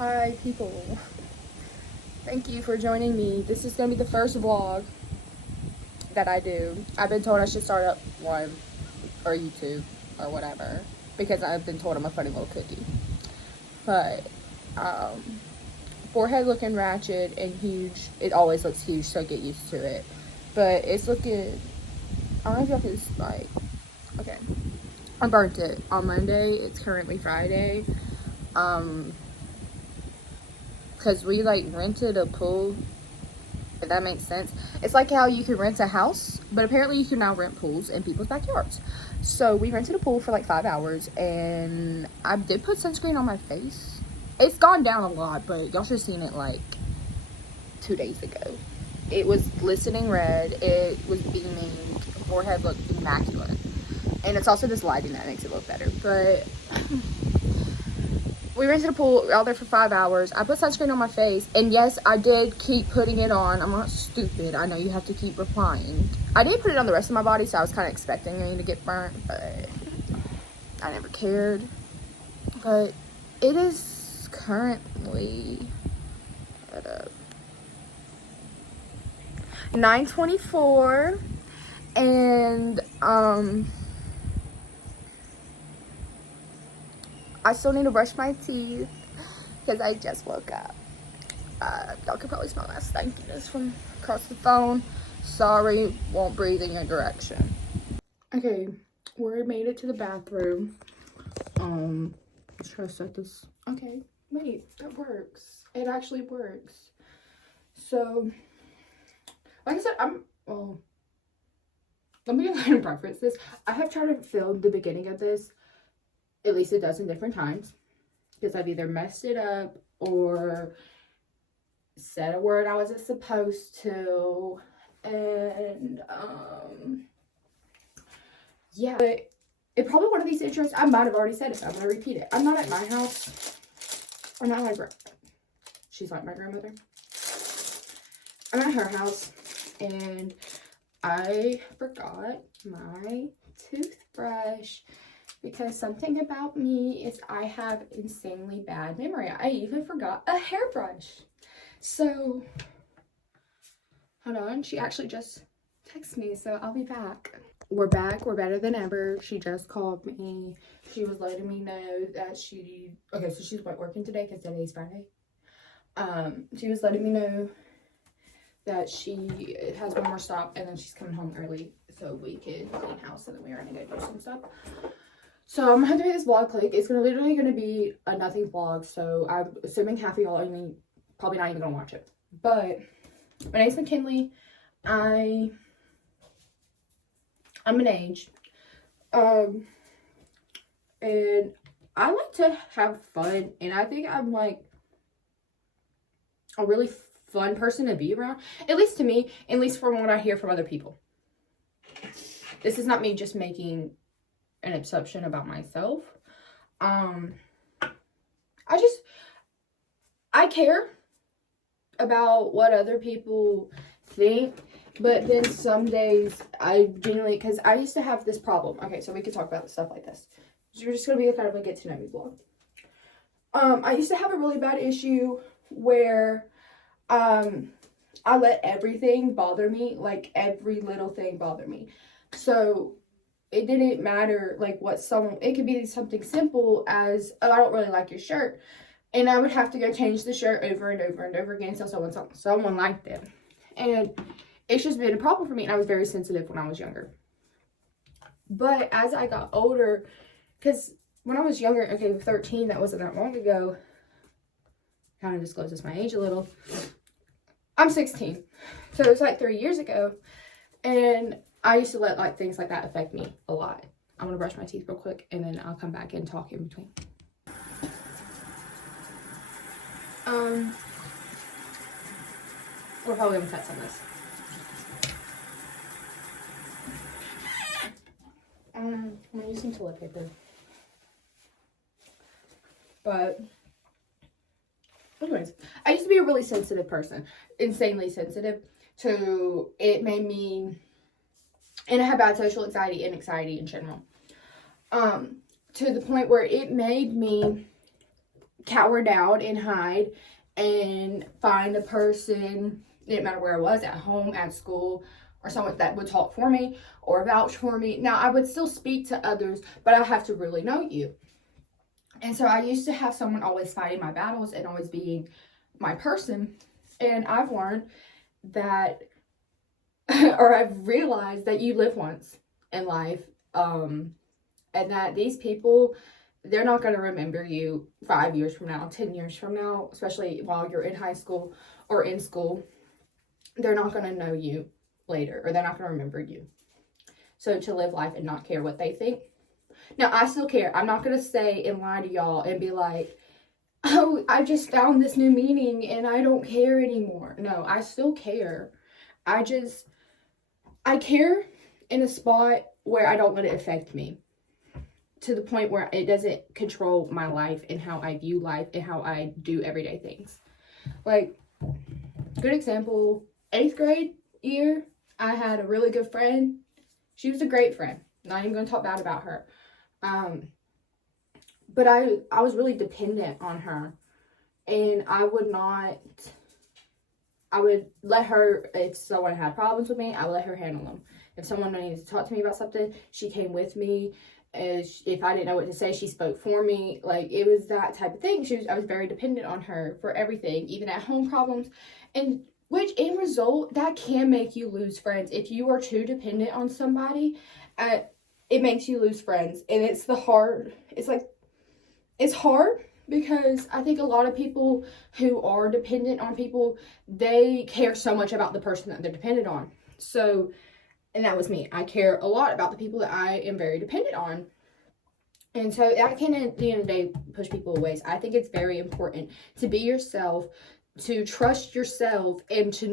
Hi people, thank you for joining me. This is going to be the first vlog that I do. I've been told I should start up one or YouTube or whatever because I've been told I'm a funny little cookie. But forehead looking ratchet and huge. It always looks huge, so get used to it. But it's looking, I don't know if y'all can like, okay. I burnt it on Monday. It's currently Friday. Because we like rented a pool, if that makes sense. It's like how you can rent a house, but apparently you can now rent pools in people's backyards. So we rented a pool for like 5 hours, and I did put sunscreen on my face. It's gone down a lot, but y'all should have seen it like 2 days ago. It was glistening red, it was beaming, forehead looked immaculate. And it's also this lighting that makes it look better. But we rented a pool out there for 5 hours. I put sunscreen on my face, and yes, I did keep putting it on. I'm not stupid. I know you have to keep replying. I did put it on the rest of my body, so I was kind of expecting me to get burnt, but I never cared. But it is currently at 9:24, and I still need to brush my teeth because I just woke up. Y'all can probably smell that stankiness from across the phone. Sorry, won't breathe in your direction. Okay, we made it to the bathroom. Let's try to set this. Okay, wait, that works. It actually works. So, like I said, let me go ahead and preference this. I have tried to film the beginning of this at least a dozen different times because I've either messed it up or said a word I wasn't supposed to, and yeah, but it probably one of these intros I might have already said it, but I'm gonna repeat it. I'm not at my house. I'm not my she's like my grandmother. I'm at her house, and I forgot my toothbrush because something about me is I have insanely bad memory. I even forgot a hairbrush. So, hold on. She actually just texted me, so I'll be back. We're back. We're better than ever. She just called me. She was letting me know that okay, so she's working today because today's Friday. She was letting me know that she has one more stop and then she's coming home early so we can clean house and then we're gonna go do some stuff. So I'm gonna have to make this vlog quick. It's literally gonna be a nothing vlog, so I'm assuming half of y'all are probably not even gonna watch it. But my name's McKinley. I'm an age. And I like to have fun, and I think I'm like a really fun person to be around, at least to me, at least from what I hear from other people. This is not me just making an assumption about myself. I care about what other people think, but then some days I genuinely, because I used to have this problem. Okay, so we could talk about stuff like this. You're just gonna be kind of a get to know me vlog. I used to have a really bad issue where I let everything bother me, like every little thing bother me. So it didn't matter like it could be something simple as, oh, I don't really like your shirt. And I would have to go change the shirt over and over and over again until someone liked it. And it's just been a problem for me. And I was very sensitive when I was younger. But as I got older, because when I was younger, okay, 13, that wasn't that long ago. Kind of discloses my age a little. I'm 16. So it was like 3 years ago. And I used to let like things like that affect me a lot. I'm going to brush my teeth real quick and then I'll come back and talk in between. We're probably going to cut some of this. I'm going to use some toilet paper. But anyways, I used to be a really sensitive person, insanely sensitive. To it made me, and I had bad social anxiety and anxiety in general. To the point where it made me cower down and hide and find a person, it didn't matter where I was, at home, at school, or someone that would talk for me or vouch for me. Now, I would still speak to others, but I have to really know you. And so I used to have someone always fighting my battles and always being my person. And I've learned that, or I've realized that you live once in life, and that these people, they're not going to remember you 5 years from now, 10 years from now, especially while you're in high school or in school. They're not going to know you later, or they're not going to remember you. So to live life and not care what they think. Now, I still care. I'm not going to say and lie to y'all and be like, oh, I just found this new meaning and I don't care anymore. No, I still care. I care in a spot where I don't let it affect me, to the point where it doesn't control my life and how I view life and how I do everyday things. Like, good example, 8th grade year, I had a really good friend. She was a great friend. Not even going to talk bad about her. But I was really dependent on her. And I would let her, if someone had problems with me, I would let her handle them. If someone needed to talk to me about something, she came with me. If I didn't know what to say, she spoke for me. Like, it was that type of thing. I was very dependent on her for everything, even at home problems. And which, in result, that can make you lose friends. If you are too dependent on somebody, it makes you lose friends. And it's hard because I think a lot of people who are dependent on people, they care so much about the person that they're dependent on. So, and that was me. I care a lot about the people that I am very dependent on. And so that can, at the end of the day, push people away. So I think it's very important to be yourself, to trust yourself, and to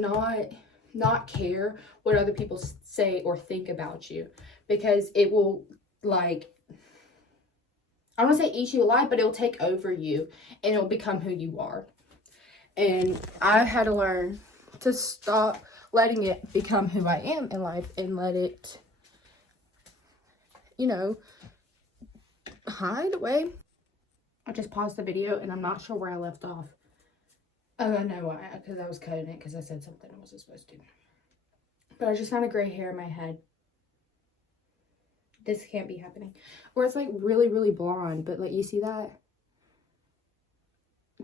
not care what other people say or think about you. Because it will, like, I don't want to say eat you alive, but it will take over you and it will become who you are. And I had to learn to stop letting it become who I am in life and let it, hide away. I just paused the video and I'm not sure where I left off. Oh, I know why, because I was cutting it because I said something I wasn't supposed to. But I just found a gray hair in my head. This can't be happening. Or it's like really, really blonde, but like, you see that?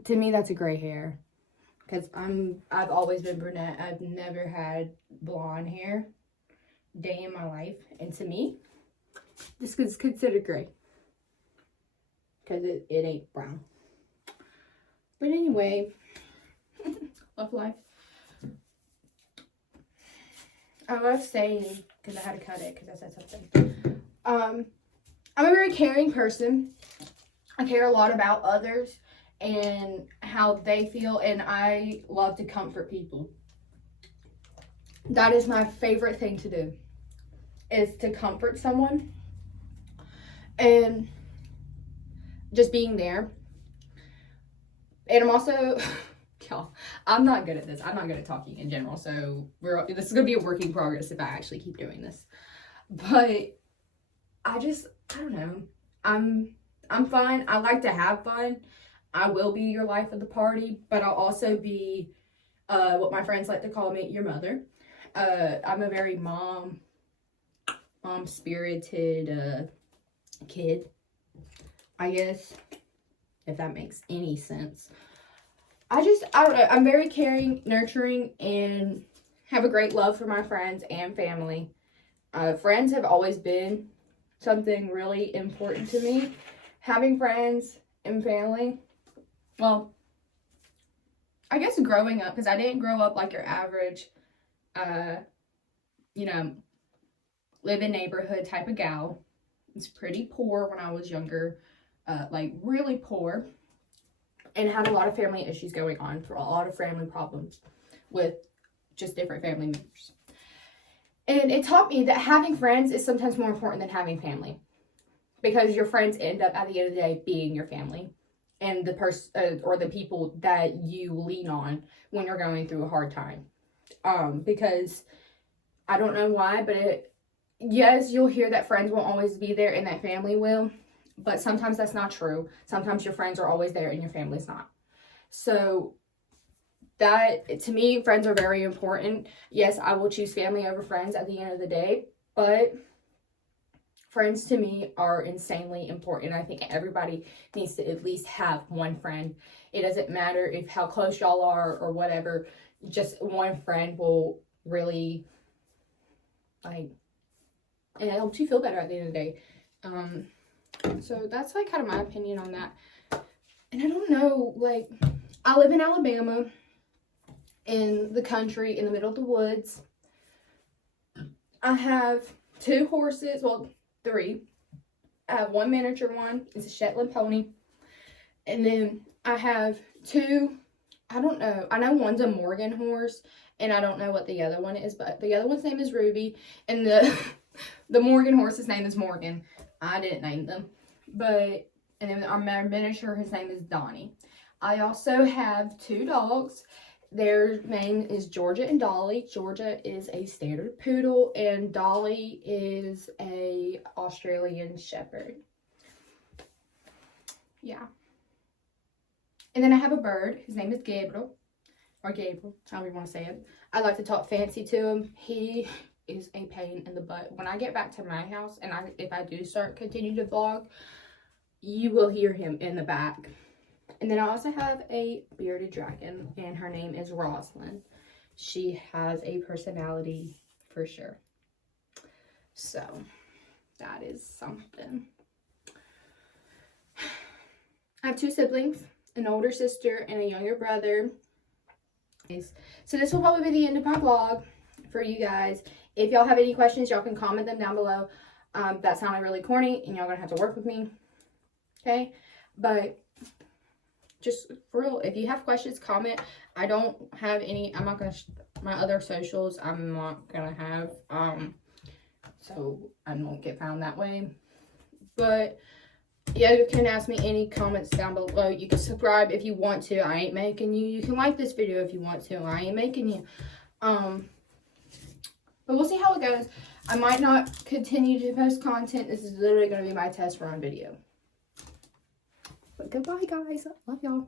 To me, that's a gray hair. Because I've always been brunette. I've never had blonde hair day in my life. And to me, this is considered gray. Because it ain't brown. But anyway, love life. I love saying, because I had to cut it because I said something. I'm a very caring person. I care a lot about others and how they feel, and I love to comfort people. That is my favorite thing to do, is to comfort someone and just being there. And I'm also, y'all, I'm not good at this. I'm not good at talking in general, so this is going to be a work in progress if I actually keep doing this. But I don't know. I'm fine. I like to have fun. I will be your life of the party, but I'll also be what my friends like to call me, your mother. I'm a very mom-spirited kid, I guess, if that makes any sense. I don't know. I'm very caring, nurturing, and have a great love for my friends and family. Friends have always been something really important to me. Having friends and family, well, I guess growing up, because I didn't grow up like your average, live in neighborhood type of gal. It's pretty poor when I was younger, like really poor, and had a lot of family issues going on, for a lot of family problems with just different family members. And it taught me that having friends is sometimes more important than having family, because your friends end up at the end of the day being your family and the person or the people that you lean on when you're going through a hard time. Because I don't know why, but yes, you'll hear that friends won't always be there and that family will. But sometimes that's not true. Sometimes your friends are always there and your family's not. So that, to me, friends are very important. Yes, I will choose family over friends at the end of the day, but friends to me are insanely important. I think everybody needs to at least have one friend. It doesn't matter if how close y'all are or whatever. Just one friend will really, like, and it helps you feel better at the end of the day. So that's like kind of my opinion on that. And I don't know, like, I live in Alabama, in the country, in the middle of the woods. I have 2 horses, well, 3. I have 1 miniature one. It's a Shetland pony. And then I have 2, I don't know. I know one's a Morgan horse, and I don't know what the other one is, but the other one's name is Ruby, and the Morgan horse's name is Morgan. I didn't name them. But, and then our miniature, his name is Donnie. I also have 2 dogs. Their name is Georgia and Dolly. Georgia is a standard poodle, and Dolly is a Australian shepherd. Yeah. And then I have a bird. His name is Gabriel. Or Gabriel, however you want to say it. I like to talk fancy to him. He is a pain in the butt. When I get back to my house, and if I do continue to vlog, you will hear him in the back. And then I also have a bearded dragon, and her name is Roslyn. She has a personality for sure. So, that is something. I have 2 siblings, an older sister and a younger brother. So this will probably be the end of my vlog for you guys. If y'all have any questions, y'all can comment them down below. That sounded really corny, and y'all gonna have to work with me. Okay? But just for real, if you have questions, comment. I don't have any, I'm not gonna, my other socials, I'm not gonna have, so I won't get found that way. But yeah, you can ask me any comments down below. You can subscribe if you want to. I ain't making you. You can like this video if you want to. I ain't making you. But we'll see how it goes. I might not continue to post content. This is literally going to be my test run video. But goodbye, guys. Love y'all.